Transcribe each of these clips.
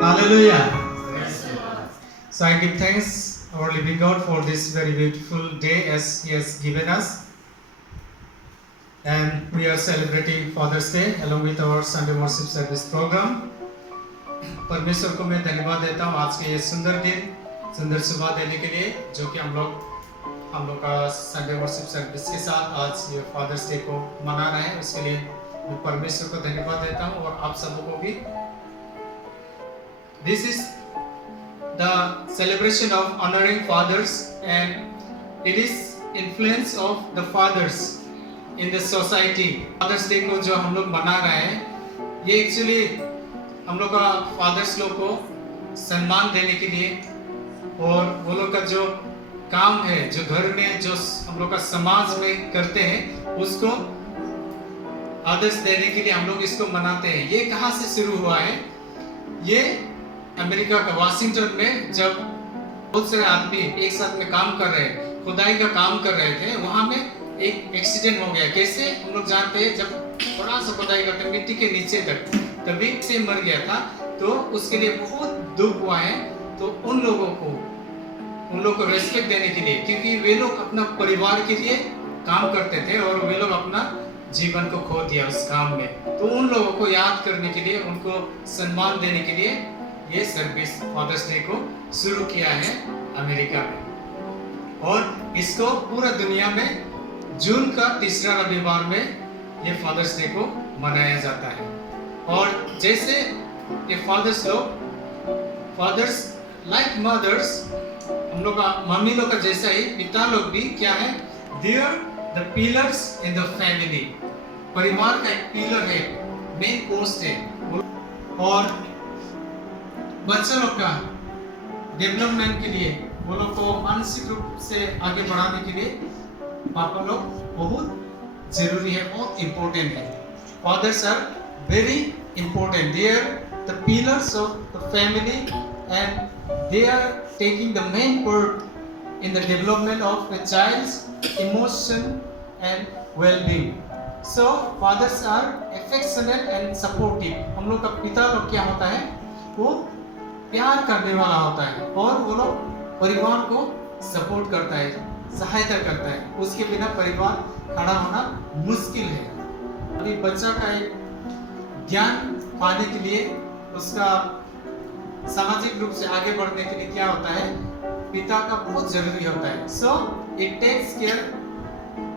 Hallelujah. So I give thanks our living God for this very beautiful day as He has given us. And we are celebrating Father's Day along with our Sunday worship service program. परमेश्वर को मैं धन्यवाद देता हूँ आज के ये सुंदर दिन, सुंदर सुबह देने के लिए, जो कि हम लोग का संडे वर्शिप सर्विस के साथ आज ये फादर्स डे को मना रहे हैं। उसके लिए मैं परमेश्वर को धन्यवाद देता हूँ और आप सबों को भी। This is the celebration of honoring fathers and it is influence of the fathers in the society. Fathers day को जो हम लोग मना रहे हैं, ये एक्चुअली हम लोग का फादर्स लोग को सम्मान देने के लिए और वो लोग का जो काम है, जो घर में जो हम लोग का समाज में करते हैं, उसको आदर्श देने के लिए हम लोग इसको मनाते हैं। ये कहाँ से शुरू हुआ है? ये अमेरिका का वाशिंगटन में जब बहुत सारे आदमी एक साथ में काम कर रहे हैं, खुदाई का काम कर रहे थे, वहां में एक एक्सीडेंट हो गया। कैसे? हम लोग जानते हैं जब थोड़ा सा खुदाई करते मिट्टी के नीचे तक, तभी से मर गया था, तो उसके लिए बहुत दुख हुआ है। तो उन लोगों को रेस्पेक्ट देने के लिए, क्योंकि वे लोग अपना परिवार के लिए काम करते थे और वे लोग अपना जीवन को खो दिया उस काम में, तो उन लोगों को याद करने के लिए, उनको सम्मान देने के लिए ये सर्विस फादर्स डे को शुरू किया है अमेरिका में। और इसको पूरा दुनिया में जून का तीसरा रविवार में ये फादर्स डे को मनाया जाता है। और जैसे ये फादर्स लाइक मदर्स, हम लोग का मम्मी लोग का जैसा ही पिता लोग भी क्या है? They are the pillars in the family. परिवार का एक पिलर है, मेन पोस्ट है। और बच्चा लोग का डेवलपमेंट के लिए, वो लोग को मानसिक रूप से आगे बढ़ाने के लिए पापा लोग बहुत जरूरी है, बहुत इम्पोर्टेंट है। Fathers are very important. They are the pillars of the family and they are taking the main part in the development of a child's emotion and well-being. So fathers are affectionate and supportive. हम लोग का पिता लोग क्या होता है? वो प्यार करने वाला होता है और वो लोग परिवार को सपोर्ट करता है, सहायता करता है। उसके बिना परिवार खड़ा होना मुश्किल है। अभी बच्चा का एक ज्ञान पाने के लिए, उसका सामाजिक रूप से आगे बढ़ने के लिए क्या होता है? पिता का बहुत जरूरी होता है। So it takes care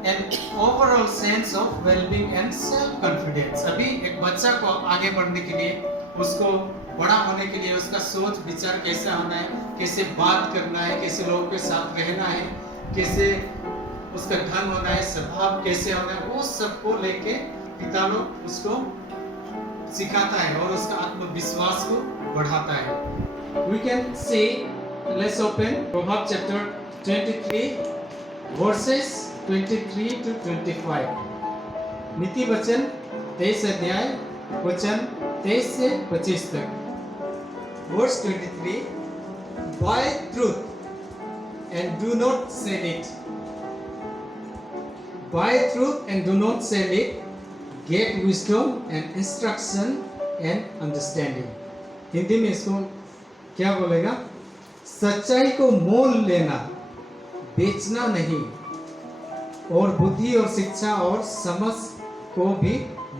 an overall sense of wellbeing and self confidence. अभी एक बच्चा को आगे बढ़ने के लिए, उसको बड़ा होने के लिए, उसका सोच विचार कैसा होना है, कैसे बात करना है, कैसे लोगों के साथ रहना है, कैसे उसका ढंग होना है, स्वभाव कैसे होना है, वो सबको लेके पिता लोग उसको सिखाता है और उसका आत्मविश्वास को बढ़ाता है। We can say, let's open Proverbs chapter 23 verses 23 to 25। नीति वचन 23 अध्याय वचन 23 से 25 तक। Verse 23, buy truth and do not sell it. Buy truth and do not sell it. Get wisdom and instruction and understanding. Hindi में इसको क्या बोलेगा? सच्चाई को मोल लेना, बेचना नहीं, और बुद्धि और शिक्षा और समझ को भी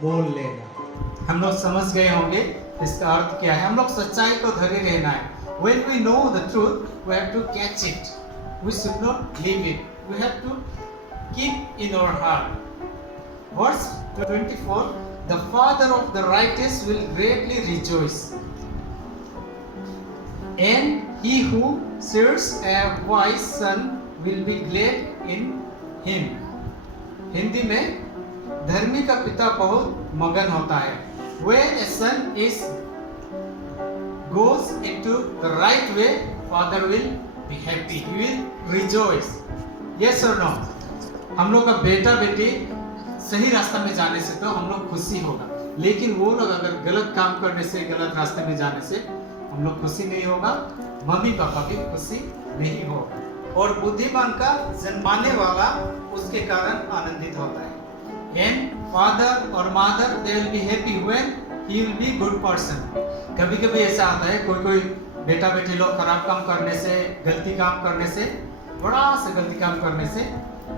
मोल लेना। हम लोग समझ गए होंगे इसका अर्थ क्या है। हम लोग सच्चाई को धरे रहना है। When we know the truth, we have to catch it. We should not leave it. We have to keep in our heart. Verse 24, the father of the righteous will greatly rejoice, and he who serves a wise son will be glad in him. Hindi में धर्मी का पिता बहुत मगन होता है। When a son goes into the right way, father will be happy. He will rejoice. Yes or no? हम लोग का बेटा बेटी सही रास्ता में जाने से तो हम लोग खुशी होगा, लेकिन वो लोग अगर गलत काम करने से, गलत रास्ते में जाने से हम लोग खुशी नहीं होगा, मम्मी पापा भी खुशी नहीं होगा। और बुद्धिमान का जन्माने वाला उसके कारण आनंदित होता है। And father or mother, they will be happy when he will be good person. कभी कभी ऐसा आता है, कोई बेटा बेटी लोग खराब काम करने से, गलती काम करने से, बड़ा से गलती काम करने से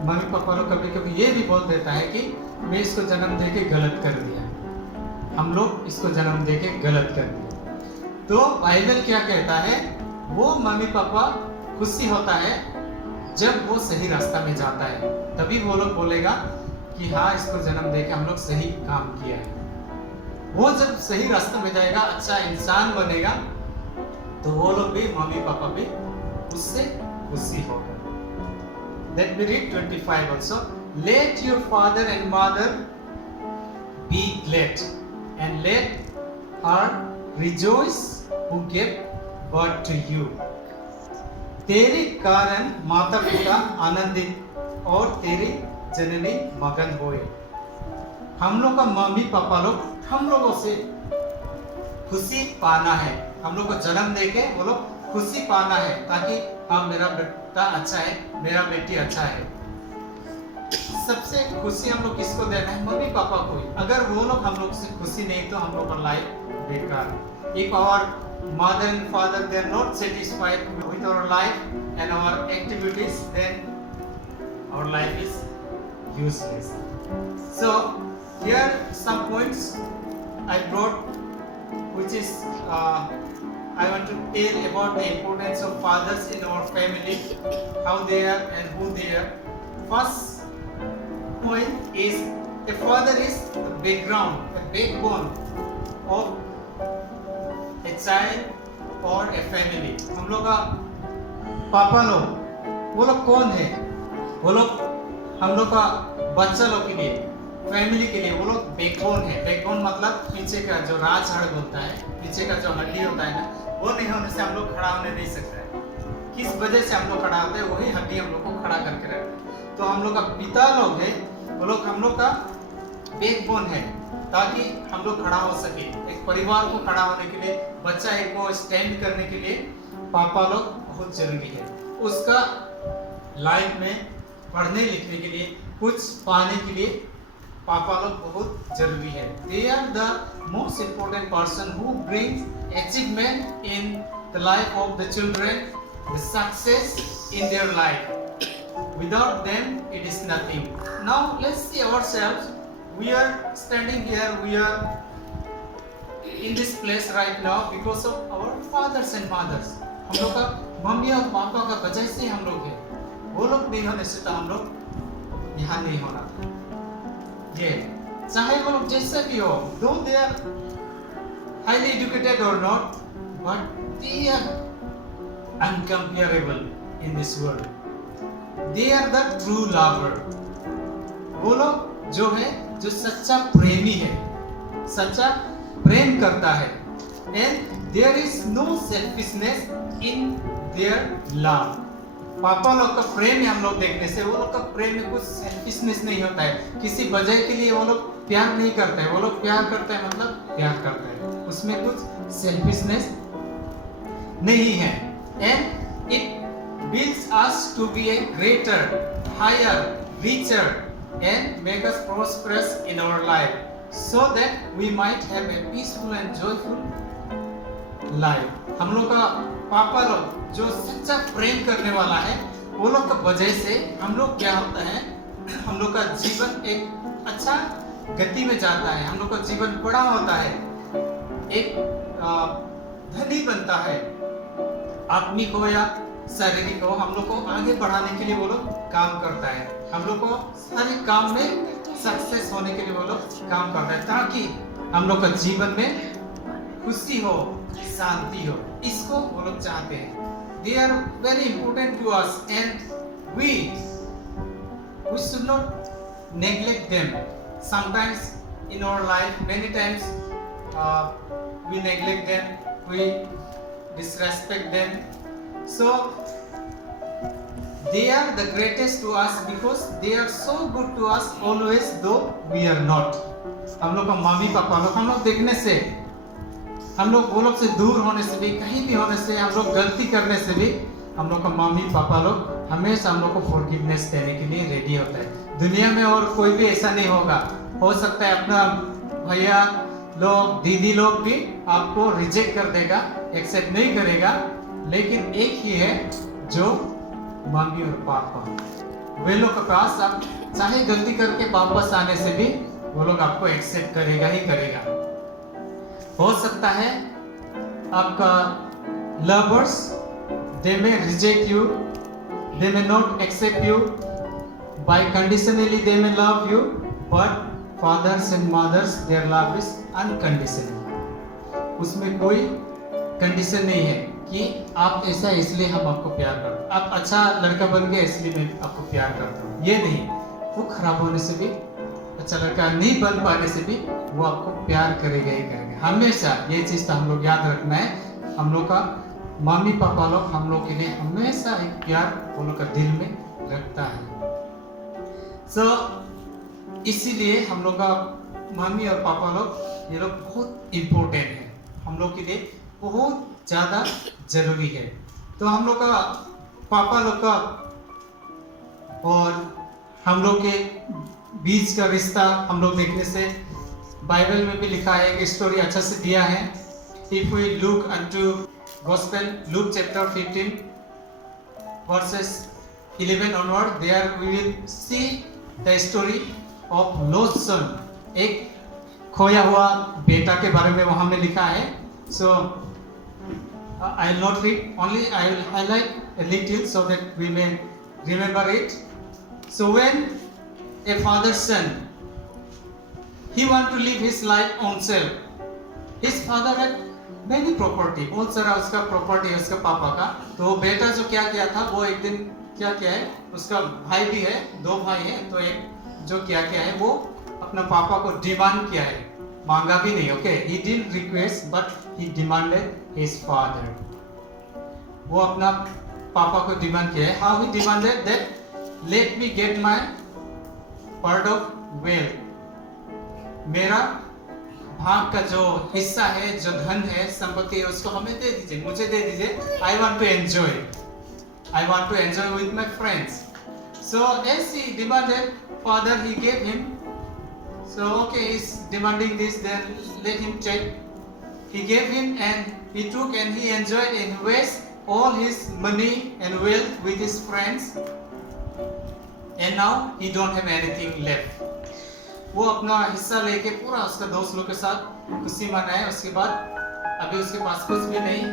मम्मी पापा लोग कभी कभी ये भी बोल देता है कि मैं इसको जन्म दे के गलत कर दिया, हम लोग इसको जन्म दे के गलत कर दिया। तो बाइबल क्या कहता है, वो मम्मी पापा खुशी होता है जब वो सही रास्ता में जाता है, तभी वो लोग बोलेगा कि हाँ इसको जन्म दे के हम लोग सही काम किया है। वो जब सही रास्ते में जाएगा, अच्छा इंसान बनेगा, तो वो लोग भी, मम्मी पापा भी उससे खुशी होगा। Let me read 25 also. Let your father and mother be glad, and let her rejoice who gave birth to you. तेरे कारण माता पिता आनंदित और तेरी जननी मगन होए। हम लोग का मम्मी पापा लोग हम लोगों से खुशी पाना है, हम लोग को जन्म देके वो लोग खुशी पाना है, ताकि हाँ मेरा बेटा अच्छा है, मेरा बेटी अच्छा है। सबसे खुशी हम लोग किसको देना है? मम्मी पापा को ही। अगर वो लोग हम लोग से खुशी नहीं तो हम लोग का लाइफ बेकार है। If our mother and father they are not satisfied with our life and our activities, then our life is useless. So here some points I brought, which is I want to tell about the importance of fathers in our family, how they are and who they are. First point is a father is the background, the backbone of a child or a family. हम लोग का पापा लोग, वो लोग कौन है? वो लोग हम लोग का बच्चा लोग के लिए, फैमिली के लिए वो लोग बैकबोन है। बैकबोन मतलब पीछे का जो राज हड़ बोलता है, पीछे का जो हड्डी होता है ना, वो नहीं होने से हम लोग खड़ा होने नहीं सकते हैं। किस वजह से हम लोग खड़ा होते हैं? वही हड्डी हम लोग को खड़ा करके रखते हैं। तो हम लोग का पिता लोग है, वो लोग हम लोग का बैकबोन है, ताकि हम लोग खड़ा हो सके। एक परिवार को खड़ा होने के लिए, बच्चा एक को स्टैंड करने के लिए पापा लोग बहुत जरूरी है। उसका लाइफ में पढ़ने लिखने के लिए, कुछ पाने के लिए पापा लोग बहुत जरूरी है। They are the most important person who brings achievement in the life of the children, the success in their life. Without them, it is nothing. Now let's see ourselves. We are standing here. We are in this place right now because of our fathers and mothers. हम लोग का mummy और पापा का वजह से हम लोग हैं। वो लोग नहीं होने से तो हम लोग यहाँ नहीं होना था। ये चाहे वो लोग जैसा भी हो, though they are highly educated or not, but they are uncomparable in this world. They are the true lover. वो लोग जो है, जो सच्चा प्रेमी है, सच्चा प्रेम करता है, and there is no selfishness in their love. पापा लोग का प्रेम हम लोग देखने से, वो लोग का प्रेम में कुछ सेल्फिशनेस नहीं होता है। किसी वजह के लिए वो लोग प्यार नहीं करते हैं। वो लोग प्यार करते हैं मतलब प्यार करते हैं, उसमें कुछ सेल्फिशनेस नहीं है। And it builds us to be a greater, higher, richer and make us prosperous in our life, so that we might have a peaceful and joyful life. हम लोग का पापा लोग जो सच्चा प्रेम करने वाला है, वो लोग का वजह से हम लोग क्या होता है, हम लोग का जीवन एक अच्छा गति में जाता है, हम लोग का जीवन बड़ा होता है, एक धनी बनता है। आत्मिक हो या शारीरिक हो, हम लोग को आगे बढ़ाने के लिए वो लोग काम करता है। हम लोग को सारे काम में सक्सेस होने के लिए वो लोग काम करता है, ताकि हम लोग का जीवन में खुशी हो, शांति हो। इसको वो लोग चाहते हैं। They are very important to us, and we should not neglect them. Sometimes in our life, many times we neglect them, we disrespect them. So they are the greatest to us because they are so good to us always, though we are not. हम लोग का mummy papa लोग, हम लोग देखने से, हम लोग वो लोग से दूर होने से भी, कहीं भी होने से, हम लोग गलती करने से भी, हम लोग का मम्मी पापा लोग हमेशा हम लोग को फॉरगिवनेस देने के लिए रेडी होता है। दुनिया में और कोई भी ऐसा नहीं होगा। हो सकता है अपना भैया लोग, दीदी लोग भी आपको रिजेक्ट कर देगा, एक्सेप्ट नहीं करेगा, लेकिन एक ही है जो मम्मी और पापा। वे लोग के पास आप चाहे गलती करके वापस आने से भी वो लोग आपको एक्सेप्ट करेगा ही करेगा। हो सकता है आपका lovers, they may reject you, they may not accept you, by conditionally they may love you, but fathers and mothers their love is unconditional। उसमें कोई कंडीशन नहीं है कि आप ऐसा इसलिए हम आपको प्यार करते हैं, आप अच्छा लड़का बन गए इसलिए मैं आपको प्यार करता हूँ, ये नहीं। वो खराब होने से भी, अच्छा लड़का नहीं बन पाने से भी वो आपको प्यार करेगा ही करेगा हमेशा। ये चीज़ तो हम लोग याद रखना है। हम लोग का मम्मी पापा लोग हम लोग के लिए हमेशा एक प्यार वो लोग का दिल में रखता है। इसीलिए हम लोग का मम्मी और पापा लोग, ये लोग बहुत इम्पोर्टेंट है, हम लोग के लिए बहुत ज़्यादा जरूरी है। तो हम लोग का पापा लोग का और हम लोग के बीच का रिश्ता हम लोग देखने से बाइबल में भी लिखा है, एक स्टोरी अच्छा से दिया है। If we look unto Gospel, Luke chapter 15 verses 11 onward, there we will see the story of lost son। एक खोया हुआ बेटा के बारे में वहाँ में लिखा है। So I will not read, only I will highlight a little so that we may remember it। So when a father's son, he want to live his life on self, his father had many property, बहुत सारा उसका property है उसका पापा का। तो बेटा जो क्या किया था, वो एक दिन क्या किया है, उसका भाई भी है, दो भाई है, तो एक जो क्या किया है वो अपना पापा को डिमांड किया है, मांगा भी नहीं, okay, he didn't request but he demanded his father। वो अपना पापा को डिमांड किया है। How he demanded that, let me get my part of wealth, मेरा भाग का जो हिस्सा है, जो धन है, संपत्ति है, उसको हमें दे दीजिए, मुझे दे दीजिए। I want to enjoy, I want to enjoy with my friends। So as he demanded, father he gave him। So okay, he's demanding this, then let him check। He gave him and he took and he enjoyed and waste all his money and wealth with his friends, and now he don't have anything left। वो अपना हिस्सा लेके पूरा उसका दोस्त लोग के साथ खुशी मनाए, उसके बाद अभी उसके पास कुछ भी नहीं।